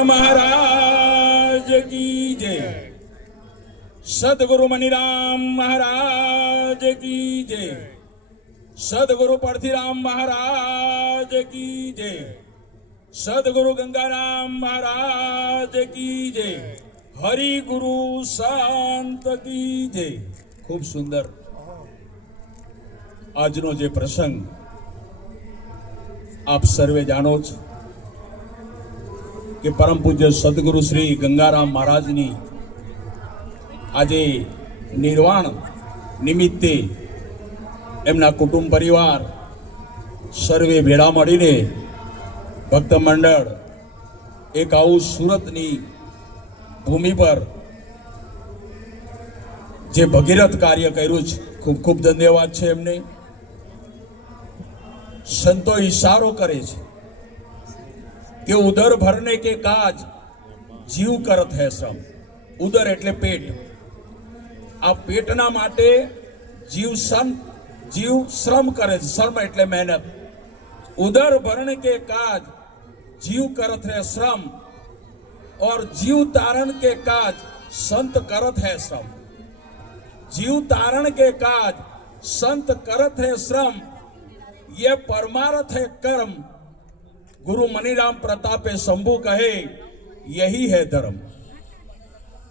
महाराज की जय। सदगुरु मनीराम महाराज की जय। सदगुरु परथिराम महाराज की जय। सदगुरु गंगाराम महाराज की जय। हरि गुरु संत की जय। खूब सुंदर આજનો જે પ્રસંગ આપ સર્વે જાણો છો કે પરમ પૂજ્ય સદગુરુ શ્રી ગંગારામ મહારાજની આજે નિર્વાણ નિમિત્તે એમના કુટુંબ પરિવાર સર્વે ભેળા મળીને ભક્ત મંડળ એક આવું સુરતની ભૂમિ પર જે ભગીરથ કાર્ય કર્યું છે, ખૂબ ખૂબ ધન્યવાદ છે એમને। संतो इशारो करे छे कि उदर भरने के काज जीव करत है श्रम। उदर एटले पेट। आ पेटना माटे जीव श्रम करे। श्रम एटले मेहनत। उदर भरने के काज जीव करत है श्रम और जीव तारण के काज संत करत है श्रम। जीव तारण के काज संत करत है श्रम, ये परमार्थ है कर्म। गुरु मनीराम प्रतापे शंभु कहे यही है धर्म।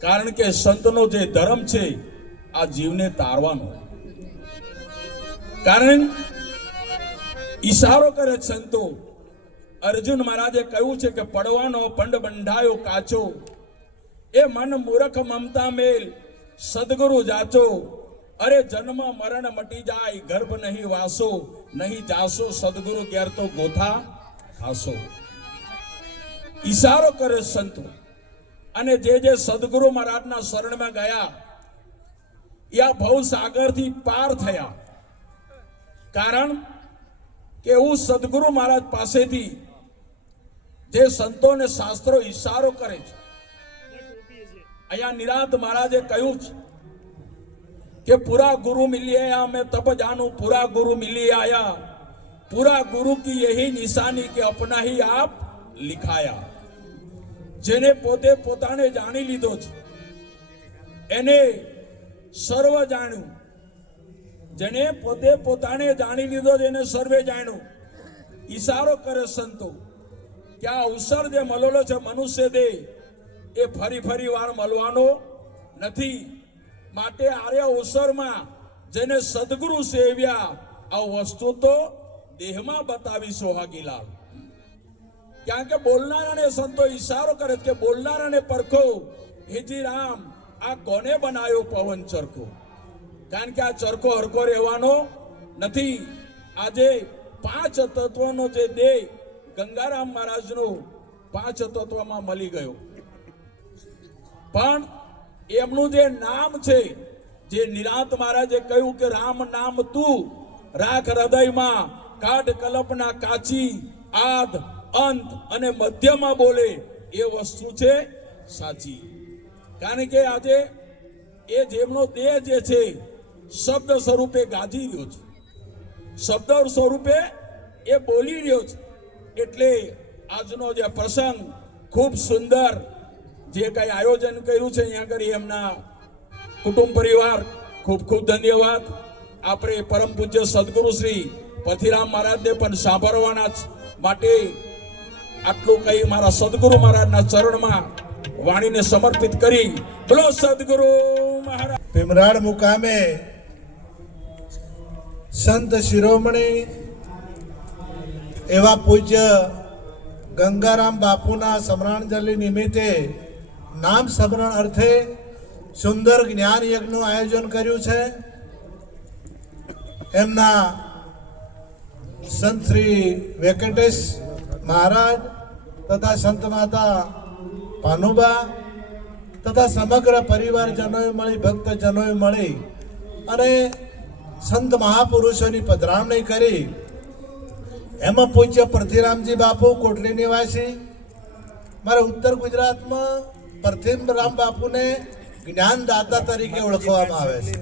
कारण के संतनो जे धर्म छे आ जीवने तारवानो। कारण इशारो करे संतो। अर्जुन महाराजे कह્યું છે કે પડવાનો પંડ બંધાયો કાચો, એ મન મૂર્ખ મમતા મેલ સદગુરુ જાચો। अरे जन्म मरण मटी जाय गर्भ नहीं वासो, नहीं जासो सदगुरु ग्यार तो गोथा खासो। इशारो करे संतो। अने जे सदगुरु महाराज ना शरण में गया या भव सागर थी पार थया। कारण के वो सदगुरु महाराज पासे थी जे संतो ने शास्त्रों इशारो करे। अया निरात महाराजे कह્યું कि पूरा गुरु मिली आया मैं तब जानू, पूरा गुरु मिली आया। पूरा गुरु की यही निशानी के अपना ही आप लिखाया। जेने पोते पोताने जानी लीधो छे एने सर्व जाण्यु। जेने पोते पोताने जानी लीधो जेने सर्वे जाण्यु। इशारो करे संतो क्या अवसर जे मलेलो छे मनुष्य दे ए फरी फरी वार मलवानो नथी। माटे आर्य अवसर में जेने सदगुरु सेव्या आ वस्तु तो देह में बतावी सोहागीलाल। क्या के बोलनारा ने संतो इशारो करे के बोलनारा ने परखो हेजी राम आ कोने बनायो पवन चरखो। कारण के आ चरखो हरको रहेवानो नथी। आजे पांच तत्वों जे दे गंगाराम महाराज नो पांच तत्व में मली गयो। पण एमनु जे नाम छे जे निरांत महाराजे कह્યું કે राम नाम तू राख हृदय में काढ कल्पना काची आद अंत अने मध्य में बोले ए वस्तु छे साची। कारण के आजे ए जेमनो देह जे छे शब्द स्वरूपे गाजी रह्यो छे, शब्द स्वरूपे ए बोली रह्यो छे। एटले आजनो जे प्रसंग खूब सुंदर जे कई आयोजन कर्યું છે અહીંયા કરી એમના કુટુંબ પરિવાર ખૂબ ખૂબ ધન્યવાદ। આપણે પરમ પૂજ્ય સદગુરુ શ્રી પરથીરામ મહારાજને પણ સાંભળવાના માટે આટલું કઈ મારા સદગુરુ મહારાજના ચરણમાં વાણીને સમર્પિત કરી બોલો સદગુરુ મહારાજ। ભીમરાડ મુકામે સંત શિરોમણી એવા પૂજ્ય ગંગારામ બાપુના સ્મરણાંજલિ નિમિત્તે नाम स्मरण अर्थे सुंदर ज्ञान यज्ञ आयोजन कर्યું છે। एमना संत श्री वेंकटेश महाराज तथा संत माता पानुबा तथा समग्र परिवार जनोए मळी भक्त जनोए मळी अने संत महापुरुषों की पधरामणी करी। एम पूज्य परथिरामजी बापू कोटली निवासी मारा उत्तर गुजरात में परथिराम बापू ने ज्ञानदाता तरीके ओळखवामां आवे छे।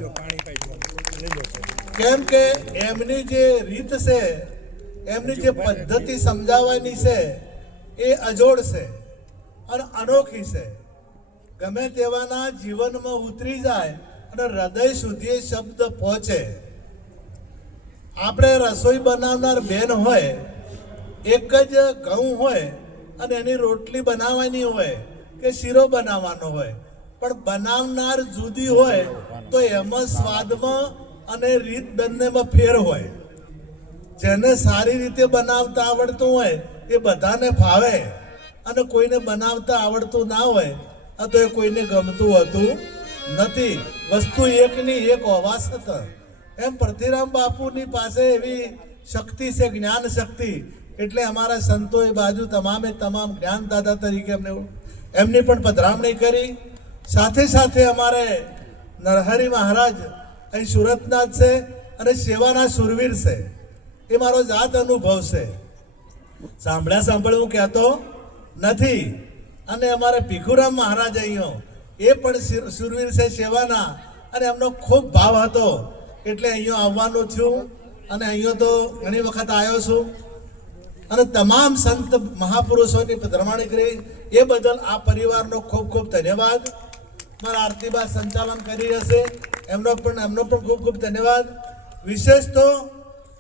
केम के एमनी जे रीत से एमनी जे पद्धति समजाववानी छे એ અજોડ છે અને અનોખી છે. ગમે તેવાના જીવનમાં ઉતરી જાય અને હૃદય સુધી એ શબ્દ પહોંચે. આપણે રસોઈ બનાવનાર બેન હોય, એક જ ઘઉં હોય અને એની રોટલી બનાવવાની હોય કે શીરો બનાવવાનો હોય, પણ બનાવનાર જુદી હોય તો એમાં સ્વાદમાં અને રીત બંનેમાં ફેર હોય. જેને સારી રીતે બનાવતા આવડતું હોય એ બધાને ફાવે, અને કોઈને બનાવતા આવડતું ના હોય તો એ કોઈને ગમતું હોતું નથી. વસ્તુ એકની એક હોવા છતાં એમ પ્રતિરામ બાપુની પાસે એવી શક્તિ છે, જ્ઞાન શક્તિ. એટલે અમારા સંતોએ બાજુ તમામે તમામ જ્ઞાનદાતા તરીકે એમની પણ પધરામણી કરી. સાથે સાથે અમારે નરહરી મહારાજ અહીં સુરતના જ છે અને સેવાના સુરવીર છે. એ મારો જાત અનુભવ છે, સાંભળ્યું કહેતો નથી. અને અમારે ભીખુરામ મહારાજ અહીંયા એ પણ સુરવીર છે સેવાના, અને એમનો ખૂબ ભાવ હતો એટલે અહીંયા આવવાનું થયું. અને અહીંયા તો ઘણી વખત આવ્યો છું અને તમામ સંત મહાપુરુષોની પધરામણી કરી. એ બદલ આ પરિવારનો ખૂબ ખૂબ ધન્યવાદ. મારા આરતીબા સંચાલન કરી હશે, એમનો પણ ખૂબ ખૂબ ધન્યવાદ. વિશેષ તો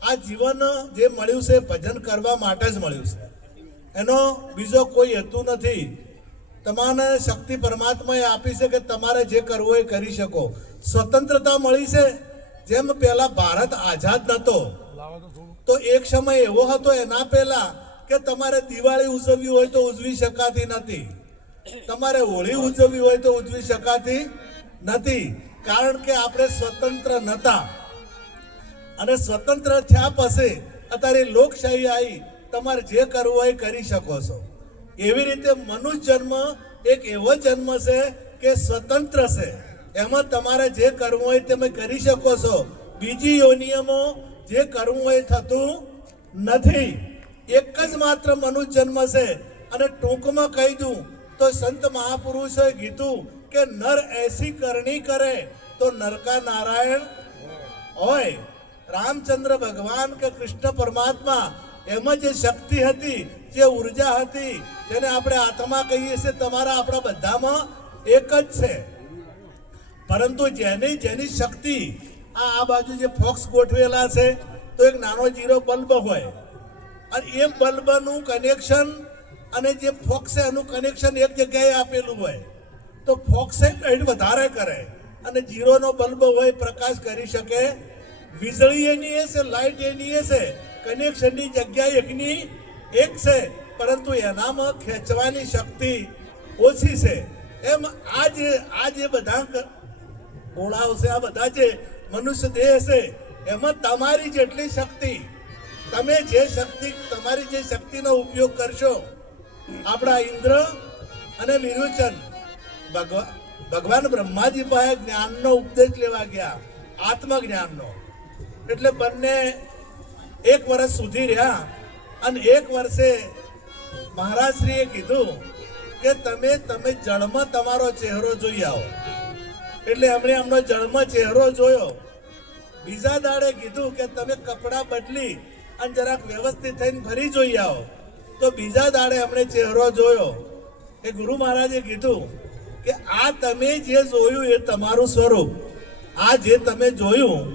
આ જીવન જે મળ્યું છે ભજન કરવા માટે જ મળ્યું છે, એનો બીજો કોઈ હેતુ નથી. તમારે શક્તિ પરમાત્માએ આપી છે કે તમારે જે કરવું એ કરી શકો. સ્વતંત્રતા મળી છે. જેમ પહેલા ભારત આઝાદ નહોતો તો એક સમય એવો હતો એના પહેલા કે તમારે દિવાળી ઉજવવી હોય તો ઉજવી શકાતી નથી, તમારે હોળી ઉજવવી હોય તો ઉજવી શકાતી નથી, કારણ કે આપણે સ્વતંત્ર નહોતા. અને સ્વતંત્ર થયા પછી અત્યારે લોકશાહી આવી, તમારે જે કરવું હોય કરી શકો છો. એવી રીતે મનુષ્ય જન્મ એક એવો જન્મ છે કે સ્વતંત્ર છે. એમાં તમારે જે કરવું હોય તમે કરી શકો છો. બીજી યોનિઓમાં જે કરવું હોય થતું નથી. એક જ માત્ર મનુષ્ય જન્મ છે. અને ટૂંકમાં કહી દઉં તો સંત મહાપુરુષોએ કીધું કે નર એસી કરણી કરે તો નરકા નારાયણ હોય. રામચંદ્ર ભગવાન કે કૃષ્ણ પરમાત્મા એમાં જે શક્તિ હતી, જે ઉર્જા હતી, જેને આપણે આત્મા કહીએ છીએ, તમારા આપણા બધામાં એક જ છે. પરંતુ જેની શક્તિ આ બાજુ જે ફોક્સ ગોઠવેલા છે તો એક નાનો જીરો બલ્બ હોય, અને એ બલ્બનું કનેક્શન અને જે ફોક્સ છે એનું કનેક્શન એક જગ્યાએ આપેલું હોય, તો ફોક્સે વધારે કરે અને જીરોનો બલ્બ હોય પ્રકાશ કરી શકે. વીજળી એની એ છે, લાઇટ એની એ છે, કનેક્શનની જગ્યા એકની એક છે, પરંતુ એનામાં ખેંચવાની શક્તિ ઓછી છે. એમ આ જે બધા ગોળાઓ છે, આ બધા જે મનુષ્ય દેહ છે, એમાં તમારી જેટલી શક્તિ, તમે જે શક્તિ, તમારી જે શક્તિનો ઉપયોગ કરશો. આપણા ઇન્દ્ર અને વિરોચન ભગવાન બ્રહ્માજી પાસે જ્ઞાનનો ઉપદેશ લેવા ગયા, આત્મજ્ઞાનનો. એટલે બંને 1 વર્ષ સુધી રહ્યા, અને 1 વર્ષે મહારાજશ્રીએ કીધું કે તમે જળમાં તમારો ચહેરો જોઈ આવો. એટલે એમણે એમનો જળમાં ચહેરો જોયો. બીજા દાડે કીધું કે તમે કપડાં બદલી અને જરાક વ્યવસ્થિત થઈને ફરી જોઈ આવો. તો બીજા દાડે એમણે ચહેરો જોયો. એ ગુરુ મહારાજે કીધું કે આ તમે જે જોયું એ તમારું સ્વરૂપ, આ જે તમે જોયું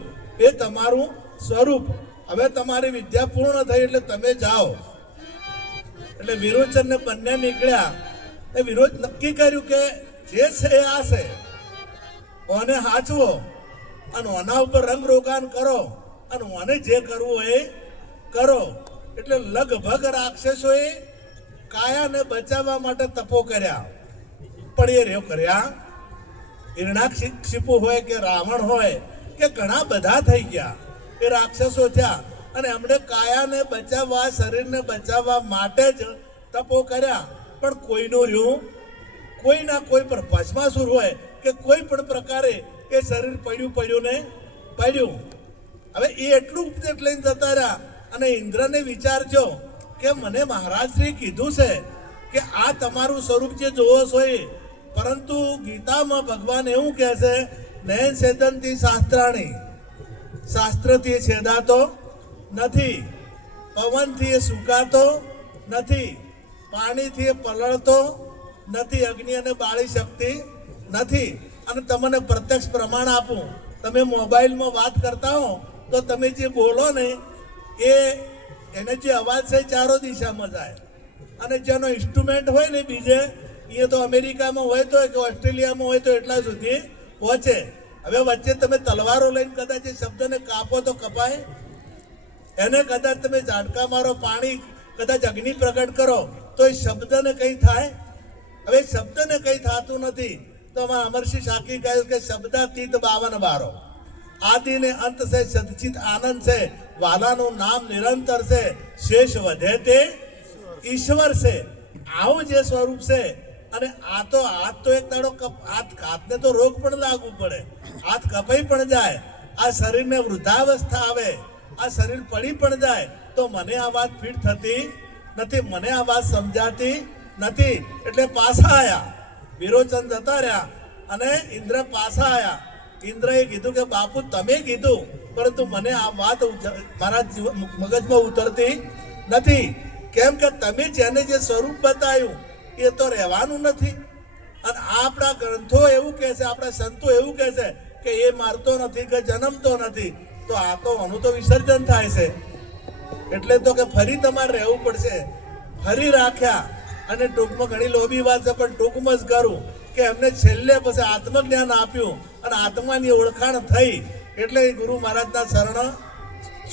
એ તમારું સ્વરૂપ. હવે તમારી વિદ્યા પૂર્ણ થઈ એટલે તમે જાઓ. એટલે વિરોચન ને બંને નીકળ્યા. એ વિરોધ નક્કી કર્યું કે જે છે આ છે, ઓને હાચવો અને ઓના ઉપર રંગ રોગાન કરો અને ઓને જે કરવું એ કરો. એટલે લગભગ રાક્ષસોએ કાયાને બચાવવા માટે તપો કર્યા, પણ એ રેવ કર્યા. હિરણાક્ષિપુ હોય કે રાવણ હોય કે ઘણા બધા થઈ ગયા, એ રાક્ષસો થયા, અને એમણે કાયાને બચાવવા, શરીરને બચાવવા માટે જ તપો કર્યા. પણ કોઈનું રહ્યું, કોઈના કોઈ પર ભસ્માસુર હોય કે કોઈ પણ પ્રકારે એ શરીર પડ્યું ને પડ્યું. હવે એ એટલું ઉપદેશ લઈને જતા રહ્યા, અને ઇન્દ્રને વિચાર થયો કે મને મહારાજશ્રી કીધું છે કે આ તમારું સ્વરૂપ જે જોવો છો એ, પરંતુ ગીતામાં ભગવાન એવું કહે છે, નયન છેદંતી શાસ્ત્રાણી, શાસ્ત્રથી એ છેદાતો નથી, પવનથી એ સુકાતો નથી, પાણીથી એ પલળતો નથી અગ્નિ અને બાળી શકતી નથી. અને તમને પ્રત્યક્ષ પ્રમાણ આપું, તમે મોબાઈલમાં વાત કરતા હો તો તમે જે બોલો ને એને જે અવાજ છે ચારો દિશામાં જાય, અને જેનો ઇન્સ્ટ્રુમેન્ટ હોય ને બીજે એ તો અમેરિકામાં હોય તો કે ઓસ્ટ્રેલિયામાં હોય તો એટલા સુધી પહોંચે. હવે વચ્ચે તમે તલવારો લઈને કદાચ એ શબ્દને કાપો તો કપાય? એને કદાચ તમે ઝાટકા મારો, પાણી કદાચ અગ્નિ પ્રગટ કરો તો એ શબ્દને કંઈ થાય? હવે શબ્દને કંઈ થતું નથી. તો અમારા અમરસિંહ સાકી કહ્યું કે શબ્દાતીત 52 બારો, આદિ ને અંત છે, સદચિત આનંદ છે, વાલાનું નામ નિરંતર છે, શેષ વધે તે ઈશ્વર છે. આવું જે સ્વરૂપ છે. અને આ તો હાથ તો એક દાડો હાથને તો રોગ પણ લાગવું પડે, હાથ કપાઈ પણ જાય, આ શરીરને વૃદ્ધાવસ્થા આવે, આ શરીર પડી પણ જાય, તો મને આ વાત ફીટ થતી નથી, મને આ વાત સમજાતી નથી. એટલે પાછા આયા, વિરોચન જતા રહ્યા અને ઇન્દ્ર પાછા આયા. ઇન્દ્રએ કીધું કે બાપુ તમે કીધું, પરંતુ મને આ વાત મારા મગજમાં ઉતરતી નથી. કેમ કે તમે જેને જે સ્વરૂપ બતાવ્યું એ તો રહેવાનું નથી. અને આપણા ગ્રંથો એવું કહે છે, આપણા સંતો એવું કહે છે કે એ મારતો નથી કે જન્મતો નથી. તો આ તો આનું તો વિસર્જન થાય છે. એટલે તો કે ફરી તમારે રહેવું પડશે. ફરી રાખ્યા. અને ટૂંકમાં ઘણી લોભી વાત છે પણ ટૂંકમાં જ કરું કે એમને છેલ્લે પછી આત્મજ્ઞાન આપ્યું અને આત્માની ઓળખાણ થઈ. એટલે ગુરુ મહારાજના શરણ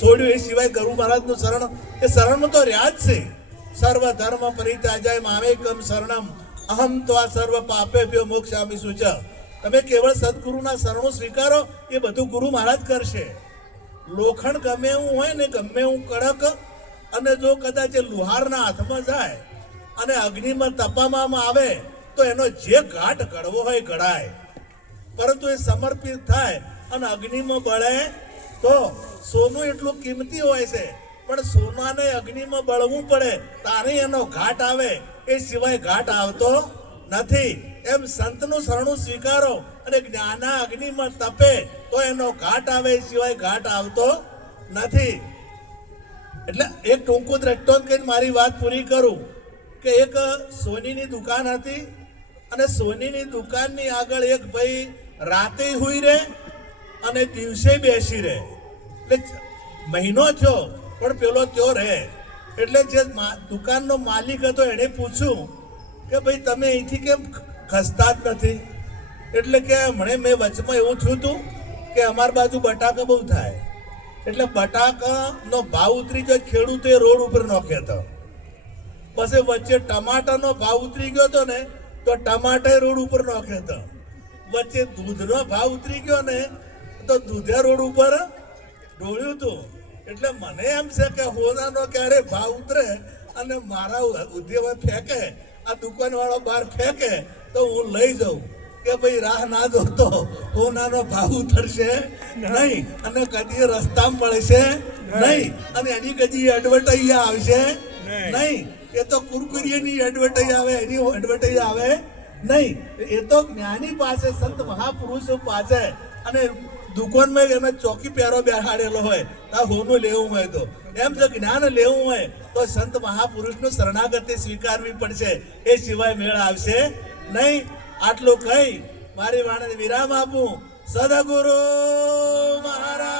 છોડ્યું. એ સિવાય ગુરુ મહારાજનું શરણ, એ શરણમાં તો રહ્યા જ છે. સર્વ ધર્મ પરિત્યાજ્ય મામેકમ શરણમ અહમ ત્વા સર્વ પાપેભ્યો મોક્ષામિ શુચ. તમે કેવળ સદગુરુના શરણો સ્વીકારો, એ બધું ગુરુ મહારાજ કરશે. લોખંડ ગમે એવું હોય ને, ગમે એવું કડક, અને જો કદાચ એ લુહારના હાથમાં જાય અને અગ્નિમાં તપાવવામાં આવે તો એનો જે ઘાટ ઘડવો હોય ઘડાય. પરંતુ એ સમર્પિત થાય અને અગ્નિમાં બળે તો સોનું એટલું કિંમતી હોય છે, પણ સોનાને અગ્નિમાં બળવું પડે તારે એનો ઘાટ આવે, એ સિવાય ઘાટ આવતો નથી. એમ સંતનું શરણું સ્વીકારો અને જ્ઞાના અગ્નિમાં તપે તો એનો ઘાટ આવે, એ સિવાય ઘાટ આવતો નથી. એટલે એક ટૂંકું દ્રષ્ટાંત કહીને મારી વાત પૂરી કરું કે એક સોનીની દુકાન હતી અને સોનીની દુકાનની આગળ એક ભાઈ રાતે હુઈ રહે અને દિવસે બેસી રહે. એટલે મહિનો થયો પણ પેલો ત્યો રહે. એટલે જે દુકાનનો માલિક હતો એણે પૂછ્યું કે ભાઈ તમે અહીંથી કેમ ખસતા જ નથી? એટલે કે મેં વચમાં એવું થયું હતું કે અમારી બાજુ બટાકા બહુ થાય, એટલે બટાકાનો ભાવ ઉતરી ગયો, ખેડૂતે રોડ ઉપર નાખ્યો હતો. પછી વચ્ચે ટમાટાનો ભાવ ઉતરી ગયો હતો ને તો ટમાટા રોડ ઉપર નાખ્યો હતો. વચ્ચે દૂધનો ભાવ ઉતરી ગયો ને તો દૂધે રોડ ઉપર ઢોળ્યું હતું. એટલે મને એમ છે કે હોનાનો ક્યારે ભાવ ઉતરે અને મારા ઉદ્યોગ ફેંકે, આ દુકાનવાળો બહાર ફેંકે તો હું લઈ જાઉં કે ભાઈ રાહ ના જોતો, હોનાનો ભાવ ઉતરશે નહીં અને કદી રસ્તામાં મળશે નહીં અને એની કદી એડવર્ટાઈઝ આવશે નહીં. એ તો કુરકુરિયાની એડવર્ટાઈઝ આવે, એની એડવર્ટાઈઝ આવે નહીં. એ તો જ્ઞાની પાસે, સંત મહાપુરુષો પાસે. અને દુકાનમાં એમને ચોકી પહેરો બેહાડેલો હોય તો હોનું લેવું હોય તો એમ જો જ્ઞાન લેવું હોય તો સંત મહાપુરુષનું શરણાગતિ સ્વીકારવી પડશે, એ સિવાય મેળ આવશે નહીં. આટલું કહી મારી વાણીને વિરામ આપું. સદગુરુ મહારાજ.